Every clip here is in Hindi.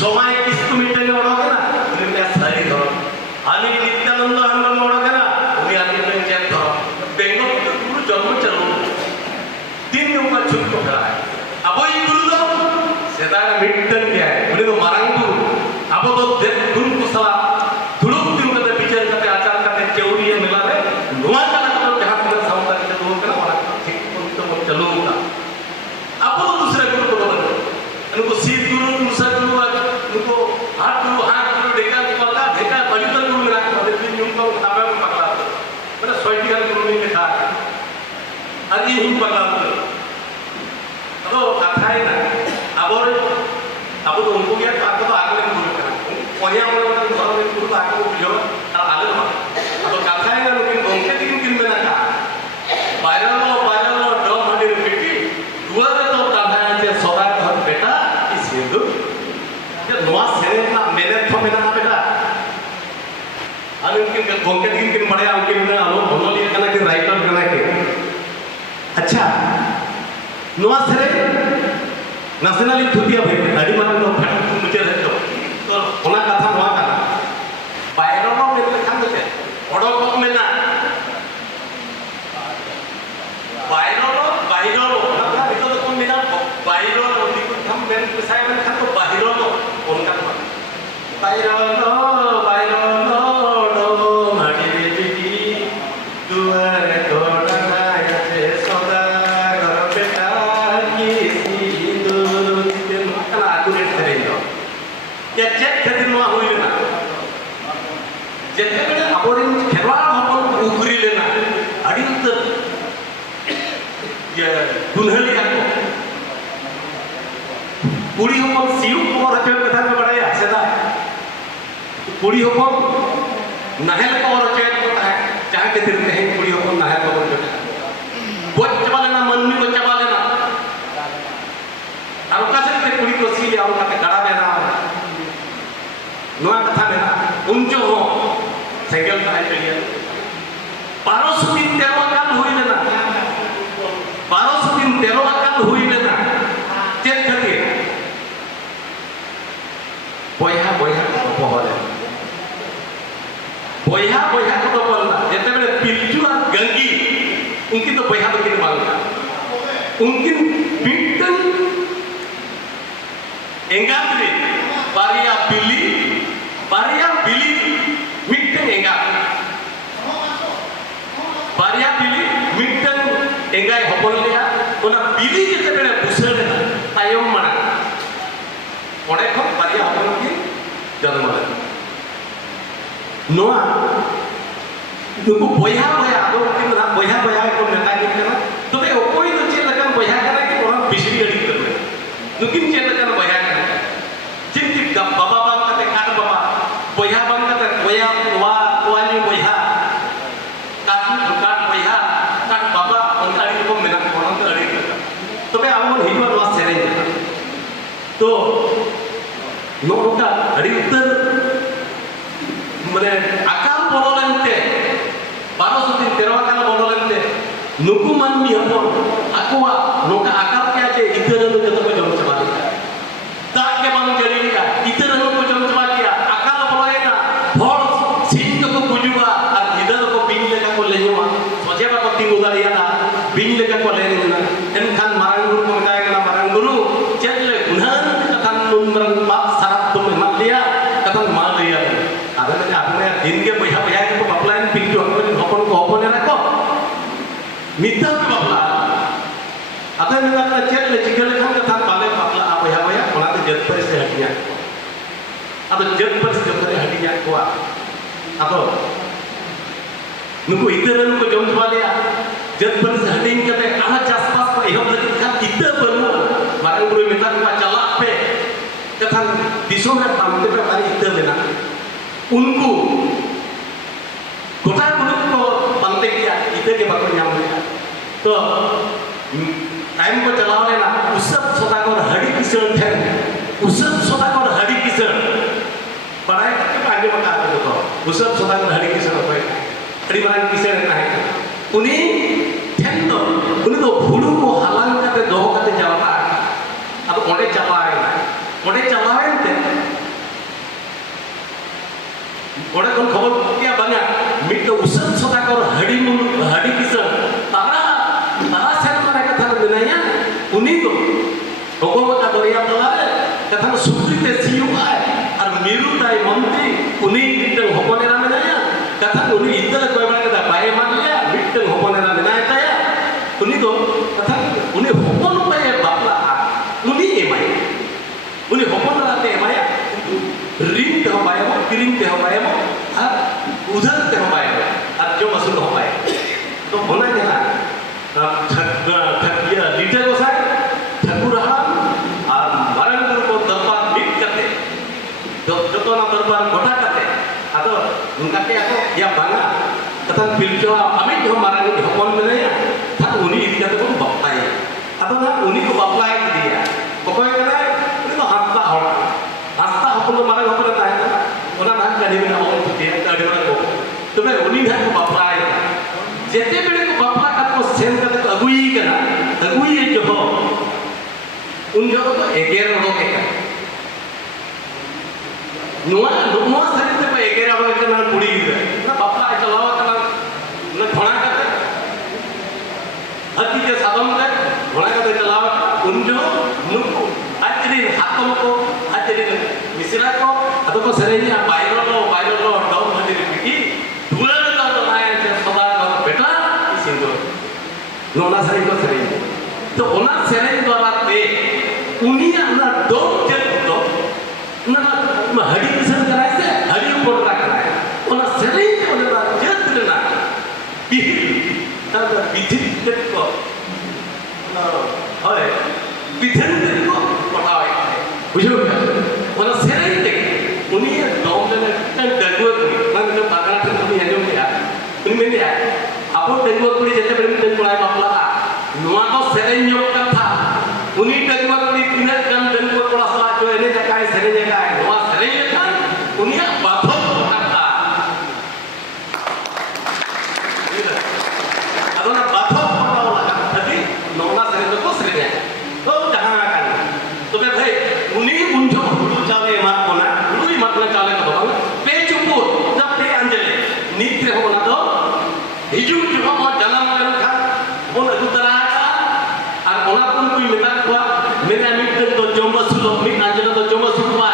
সময় কিছু মিটারে ওড়কে না উনি সারি ধর আমি নিত্যানন্দ আন্দোলন ওড়কে না উনি আমি চেক ধর বেঙ্গল গুরু জন্ম চালু तीन ऊपर छुप को खड़ा है अब ये गुरु तो सेदार मिट्टन क्या है उन्हें तो मारंग गुरु अब तो गुरु को सला धुलुक दिन करते पिक्चर करते आचार करते चौड़ी है मिला रहे नुआ चला तो जहाँ तुम्हें सामने करते तो उनका ना वाला ठीक तो वो चलो उनका अब तो दूसरे गुरु को बदल उनको सीध गुरु दूसरा गुरु उनको हाथ गुरु देखा बलितर गुरु मिला के तीन उनका नाम में पकड़ा मैंने स्वैतिक गुरु ने लिखा अरे ही पकड़ा तो कथा है ना अब तो उनको क्या आपको तो आगे में गुरु करना कोनिया में उनका घर में गुरु आगे को बुझो और आगे ना अब तो कथा है ना लेकिन उनके दिन में ना कहा बायरलो डॉम हटे रिपीटी दुआ में तो कथा है कि सोदा घर बेटा इस हिंदू ये नवा सेने ना मेरे तो मेरा ना बेटा अरे उनके दिन बड़े उनके ना आलो बोलो लिए करना कि राइटर करना के अच्छा नवा सरे नेशनली थुतिया भाई अड़ी माने नो फट मुझे रहतो तो ओना कथा नवा काना बायरो नो मेरे खान दे ओडो को मेना बायरो ना इतो तो को मेना बायरो नो दिकु थम मेन साय में खान तो बाहिरो नो ओनका बायरो नो डो माडी बेटी दुआरे तोड़ा चेक खातिर नवा हुई लेना जेते बेले अबोरिन खेरवाल हपन उगरी लेना अड़ी तो ये दुल्हली को कुड़ी हपन सिउ को रचे कथा में बड़ाया सेदा कुड़ी हपन नहल को रचे कथा है जहां के दिन कहीं कुड़ी हपन नहल को रचे बोच चबा लेना मननी को चबा लेना और कासे के कुड़ी को सी ले और का गड़ा लेना नवा कथा में उनजो हो सेंगल का आइडिया 1200 दिन 13 काल हुई लेना 1200 दिन 13 काल हुई लेना चेक करके बोया को पहले बोया को तो बोलना जेते बेले पिलचू और गंगी उनकी तो बोया तो किन मांगा उनकी बिटन एंगात्री बारिया बिली मिट्टन एंगाय हपन लिया ओना बिली जेते बेले बुसर लेना तायम माना ओडे खन बारिया हपन की जन्म ले नोआ नुकु बोया दो किन ना बोया को नेता की करना तबे ओकोई तो चे लगन बोया करना कि ओना बिजली अड़ी करले नुकिन चे लगन बोया करना चिंति बाबा कते काट बाबा बोया बन कते बोया वानी बोया काट बोया काट बाबा अंताड़ी को मेना कोन अड़ी करता तबे अब हिजवा नवा सेरे तो नोटा अड़ी उत्तर माने आकाल बोललेंते 1200 दिन 13 काल बोललेंते नुकु मानमी हपन आकोआ नोका आकाल के आजे इतर नु जतो को जम चबा दाग के बांग जड़ी का इतर नु को जम चबा किया आकाल बोलेना भोल सिंह को गुजुआ और इधर को बिंग लेका को लेवा सोजेबा को तिंगु दारिया ना बिंग लेका को लेना एनखान मारंग गुरु को बताया गना मारंग गुरु चेले गुनान कथन नुमरंग बाप सारा तुम मत लिया कथन मार लिया आदने आपने दिन के पैसा को बापलाइन पिंटू हपन को हपन रखो मिथा के बापला आदने ना चेले चिकले खान कथा पाले बापला आप पैसा ओनाते जत पर से हटिया अब जत पर से जत हटिया को अब नुको इतर नुको जम वालिया जत पर से हटिंग कते आना आसपास को एहब लगी खान इतर बनु मारंग गुरु मिथा को चला पे कथा दिसो में पामते पे मारी इतर लेना उनको गोटा गुरु को बनते किया इतर के बाको नाम लिया तो टाइम को चलाओ लेना उसब सदागर हड़ी किशन थे उसब सदागर हड़ी किशन पढ़ाई करके आगे बता दे तो उसब सदागर हड़ी किशन होय हड़ी मारंग किशन है उन्हीं थे तो भूलू को हालांग करते दोह करते जाता अब ओडे चलाए थे orang kon khobor kia banyak mit usan sota kor hadi kisan tara sen mana kata menanya uni to hukum ka doriya dalare kata sutri te siu ai ar miru tai monti uni miteng hoponera menanya kata uni ital koi mana kata bae manlia miteng hoponera menanya taya uni to kata uni hopon bae bapla uni emai uni hoponera te emai ring te hopai mo kiring te hopai mo ar udhar te hopai mo ar jo masul hopai to hona kena thakya liter ko sai thakur haram ar marang guru ko darbar mit kate joto na darbar gota kate ado unka ke ako ya banga katan piljola amit ho marang ni hopon menaya thak uni idi kate ko bapai ado na uni ko bapai dia pokoknya kena ini to hatta hor hasta hopon marang hopon ta hai ona na ka ni na hopon dia ka dia ko to be uni na ko bapai jete bele ko bapla ka ko sen ka ko agui kana agui jo ho un jo ko eger ho ke ka nuwa sari te pe eger ho ke na pudi na bapla chalawa kana na thona ka te hati ke sadam te thona ka te chalawa un jo nuku ajrin hatom ko ajrin misra ko ato ko serenya bairo lo down hadi piti dulan ka na ya sada nona sering ko sering to ona sering dwara te unia na dom jet to na hadi kisan karai se hadi upor rakna ona sering ko na jet na bihir ta bidhit jet ko na hoy bidhan jet ko patawai bujho ona sering te unia dom na tan dagwa na na bakana tan kami hajom ya ini men ya apo dagwa kuli jete bermi mulai bapla nuwa ko sereng nyok katha uni dagwa kuli tinak kan dagwa kola sala jo ene jakai sereng jakai nuwa sereng kan unia bathok katha adona bathok patau laga tadi nona sereng ko sereng to jahan kan to be bhai uni unjo hulu chale mat kona hulu mat na chale ko bang pe chupur jab pe anjale nitre ho na to hijung jo mo jalam kan kha bon adu tara ar ona pun kui meta kwa mena mit to jomba sulo mit anjala to jomba sulwa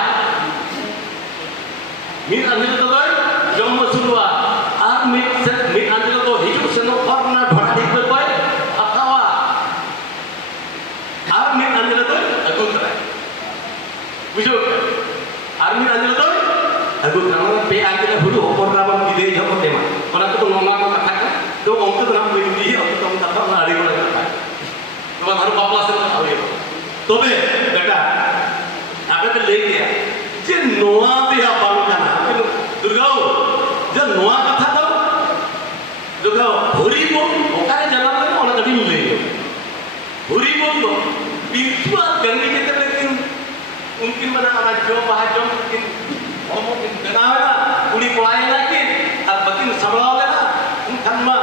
mit anjala to jomba sulwa ar mit anjala to hijung seno farna dhora dik bai athawa ar mit anjala to adu tara bujho ar mit anjala to adu tara pe anjala hulu hopor rabam gide jomba tema ona to noma ko katha तो उनको तो नाम नहीं दिए और तो हम तब ना आड़ी को लगता है तो बात हर बापला से ना आवे तो बे बेटा आपे तो ले गया जे नोआ भी आप बालू का ना दुर्गाओ जब नोआ का था तो दुर्गाओ भूरी बोल ओकारे जन्म में ओना कभी नहीं ले भूरी बोल तो पिछुआ गंगी के तले किन उनकी मना आना जो बाहर जो किन हम किन बनावे ना कुड़ी कोड़ाए ना किन अब बकिन संभलाओ ना धर्मा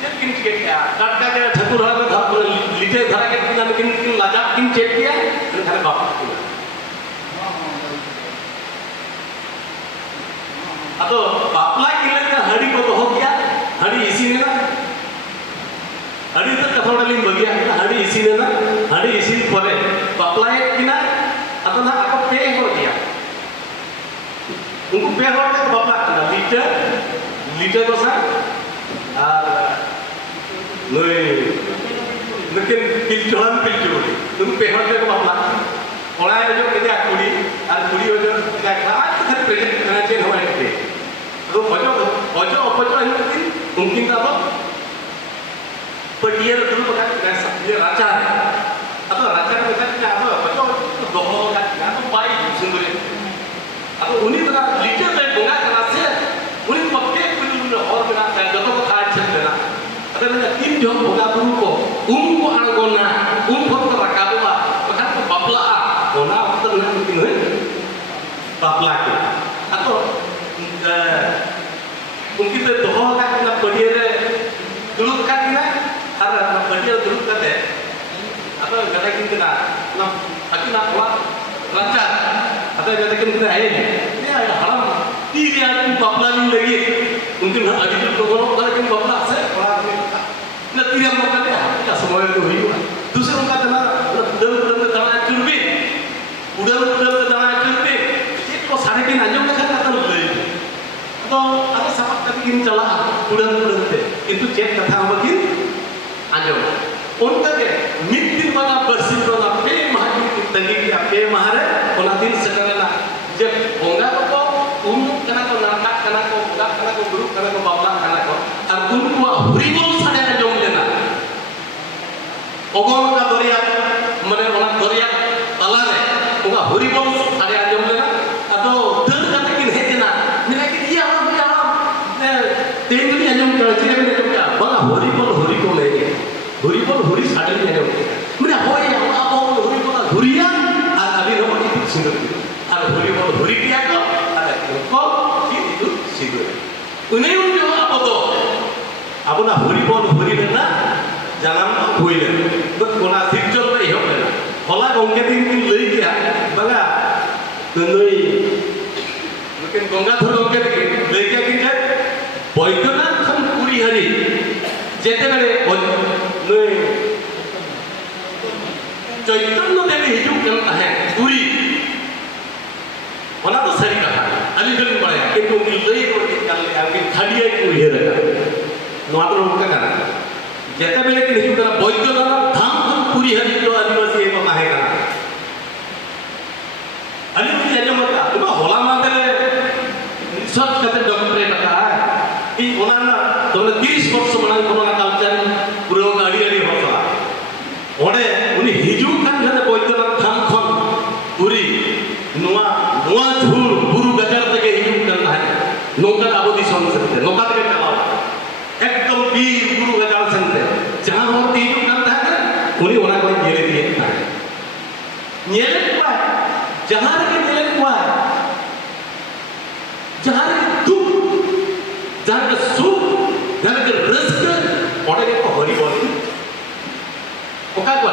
ये किन के क्या काटका के ठाकुर हरा में धर लिटे धरा के किन किन लाजा किन चेक किया फिर थाने बाप अतो बापला किले का हड़ी को तो हो गया हड़ी इसी ने ना हड़ी तो कथों डाली बगिया हड़ी इसी ने ना हड़ी इसी परे बापला एक किना अतो ना आपको पे हो गया उनको पे हो गया बापला किना लिटर को सा और नोए लेकिन पिलचोड़न पिलचोड़ी तुम पेहर के बापला ओला जो के कुड़ी और कुड़ी हो जो क्या आज तो प्रेजेंट करना चाहिए हो है तो बजो अपजो मुमकिन था तो पटियर दulu bekas ये राजा है atau raja bekas apa बजो दोहो का तो बाई सुंदरी atau uni तो लिटर पे bunga kerasnya uni pakai और बिना जगह को खाए चलते ना अगर ना तीन जो होगा गुरु को उनको आंगोना उनको तो रखा दूँगा मगर तो बापला होना तो ना मungkin है बापला के atau mungkin तो दोहो का ना बढ़िया रे dulu kan ना हर बढ़िया dulu करते atau kata kita ना aku nak kuat lancar atau kata kita ini ada haram तीन आदमी बापला नहीं लगी उनके ना अभी तो दोनों का लेकिन बापला से बड़ा ना तीन आदमी का क्या क्या समय तो हुई हुआ दूसरे उनका तना उधर उधर में दाना चुरबी उधर उधर में दाना चुरबी ये तो सारे के नाजों में क्या करता ले तो apa sama kali ini celah udah teh itu cek kata begin aja उनका के मिट्टी वाला बर्सी वाला पे महाजी तंगी की पे महारे ओनातिन सकना जब बोंगा को कना को नाटक कना को बुला कना को गुरु कना को बाबला कना को और उनको हरिबोल साडे जम लेना ओगोन का दरिया मने ओना दरिया तला रे उनका हरिबोल साडे जम लेना अतो दर कते किन हेजना मेरा कि या ने तीन दिन जम चले में तो क्या बड़ा हरिबोल हरि को ले हरिबोल हरि साडे ने जम मेरा होय आपो हरिबोल हरिया और अभी रो itu sindur और हरिबोल हरि किया को kok itu situ. Ini unjuk apa tuh? Apa na huribol huribena jangan huilen. Bet kona sirjolไปหกเลย. Hola gongke tin lei dia. Banga tenui mungkin gongga thor gongke lei dia kinja. Boydona kham puri hari. Jete bele noi चैतन्य देवी हिजुक करता है पूरी होना तो सही कहा अलीगढ़ में पड़े कि तुम लई को निकाल ले आगे खालिया को ये रखा नॉट रोक का करना जैसे बेले के हिजुक करना बोइतो ना धाम धाम पूरी हरी जो आदिवासी है वो माहे करना अलीगढ़ ये जो मत तो होला माते ले सब कहते डॉक्टर ने कहा कि होना ना तुमने 30 वर्ष मना कोरोना कल्चर पूरा गाड़ी गाड़ी होता ओडे उन्हें हिजुक kan jane boytona tham khon puri noa झूर बुरु गजर तक हिजुक करना है नौका आबो दिसम सकते नौका तक चलाओ एकदम वीर बुरु गजर संते जहां और हिजुक करता है उन्हें ओना कोई येले दिए है येले को जहां के येले को जहां के दुख जहां के सुख जहां के रस ओडे को हरि बोली ओका को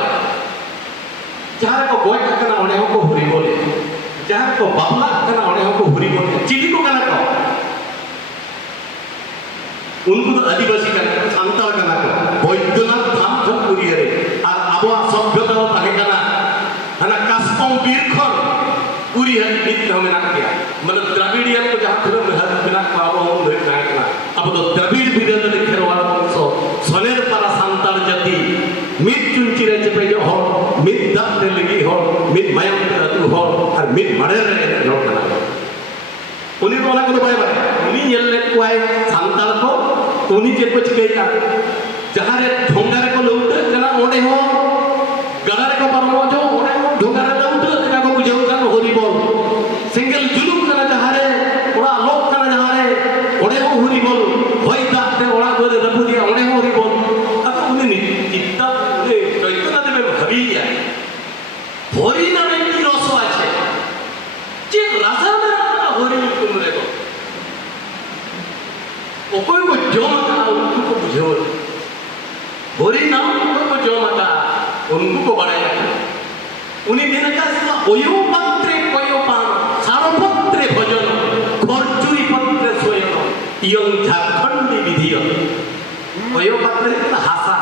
जहां को गोय करना ओने को हरि बोले जहां को बाबला करना ओने को हरि बोले चिली को करना को उनको तो आदिवासी करना सांताल करना को बोइदना धाम खन पुरी हरे और आबो सभ्यता ताहे करना हना कास्पम बीरखर पुरी हरे नित हमें ना किया मतलब द्रविड़ियन को जहां थोड़ा मेहर बिना पावो हम नहीं करना अब तो द्रविड़ बिरद लिखे वाला वंशो सोनेर पारा सांताल जाति मित चुनचिरे चपे जो हो मित दात लगी हो मित मायम तू हो और मित मरे रहे नो कना उनी को ना को बाय बाय उनी येले कोई सांताल को उनी जे कुछ केया जहां रे ढोंगारे को लौट कना ओडे हो गड़ारे को परमो जो ओडे हो ढोंगारे लौट कना को बुझो कना होरी बोल सिंगल जुलुम कना जहां रे ओडा लोक कना जहां रे ओडे हो होरी बोल होई दात ते ओडा गोरे रपुदिया ओडे हो होरी बोल अब उनी चित्ता उनी चैतन्य देव भाबिया होरी ना में की रस আছে যে রাজা মেরা होरी को मरे को ओकोई को जो मता उनको बुझो होरी नाम को जो मता उनको बढ़ाया उन्हीं दिन का ओयो पत्रे कोयो पान सारपत्रे भजन खरचुरी पत्रे सोयन इयं झारखंडी विधिय ओयो पत्रे का हासा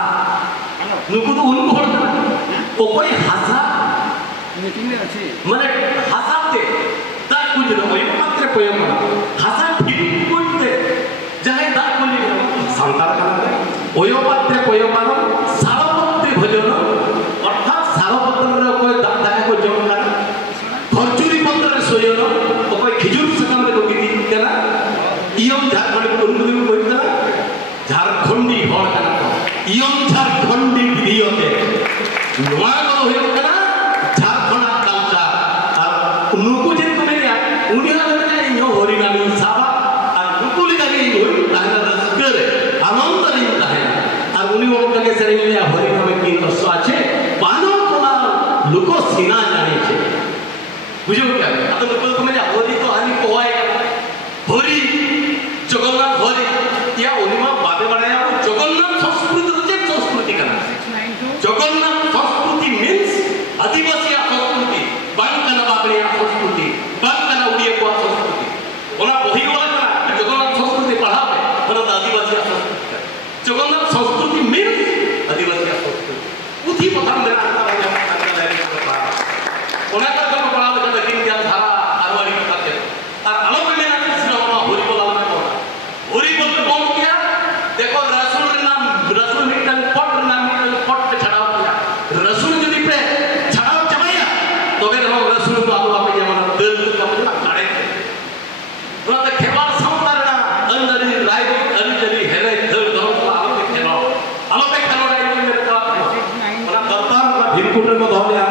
नुको तो उनको होता ओकोई हासा माने हासाते दा कुछ न ओयो पत्रे कोयो पान हासा ठीक कोते जाहे दा कोली संतार का ओयो पत्रे कोयो पान सारपत्रे भजन अर्थात सारपत्र कोई दादा को जम कर खरचुरी पत्र सोयन कोई खिजुर सकम रे को गिदी केना इयम झारखंड को उनको कोई केना झारखंडी होड़ केना इयम झारखंडी विधियते नवा को होय केना झारखंड कल्चर और नुकु जे तुमे या उनी ना इनो होरी नामी साबा और नुकु लिगा के होय ताना रसकर आनंद लिंदा है और उनी उनका के शरीर में होरी नामे की रस আছে पानो कोना लुको सीना जाने छे बुझो क्या अब तो को में होरी तो हानि कोवाय होरी जगन्नाथ होरी या उनिमा बाते बनाया जगन्नाथ संस्कृति तो चेक संस्कृति का जगन्नाथ संस्कृति मींस आदिवासी संस्कृति बांकना बागड़िया संस्कृति बांकना उड़िया को संस्कृति ओना बहिवा ᱟᱫᱚ ᱵᱟᱯᱮ ᱧᱟᱢᱟ ᱫᱟᱹᱞ ᱠᱟᱯᱮ ᱡᱚᱱᱟ ᱫᱟᱲᱮ ᱛᱮ ᱚᱱᱟᱛᱮ ᱠᱷᱮᱞᱣᱟᱲ ᱥᱟᱶᱛᱟ ᱨᱮᱱᱟᱜ ᱟᱹᱱᱼᱟᱹᱨᱤ ᱨᱟᱭᱨᱤᱛ ᱟᱹᱨᱤᱪᱟᱹᱞᱤ ᱦᱮᱨᱮᱡ ᱫᱷᱟᱹᱲ ᱫᱷᱚᱨᱚᱢ ᱥᱟᱞᱟᱜ ᱟᱞᱚᱯᱮ ᱠᱷᱮᱞᱳᱰ ᱟᱞᱚᱯᱮ ᱠᱷᱮᱞᱳᱰᱟ ᱤᱧ ᱢᱮᱱ ᱠᱟᱜ ᱚᱱᱟ ᱫᱚᱨᱵᱟᱨ ᱚᱱᱟ ᱵᱷᱤᱢᱠᱩᱸᱰ ᱨᱮᱠᱚ ᱫᱚᱦᱚ ᱞᱮᱜᱼᱟ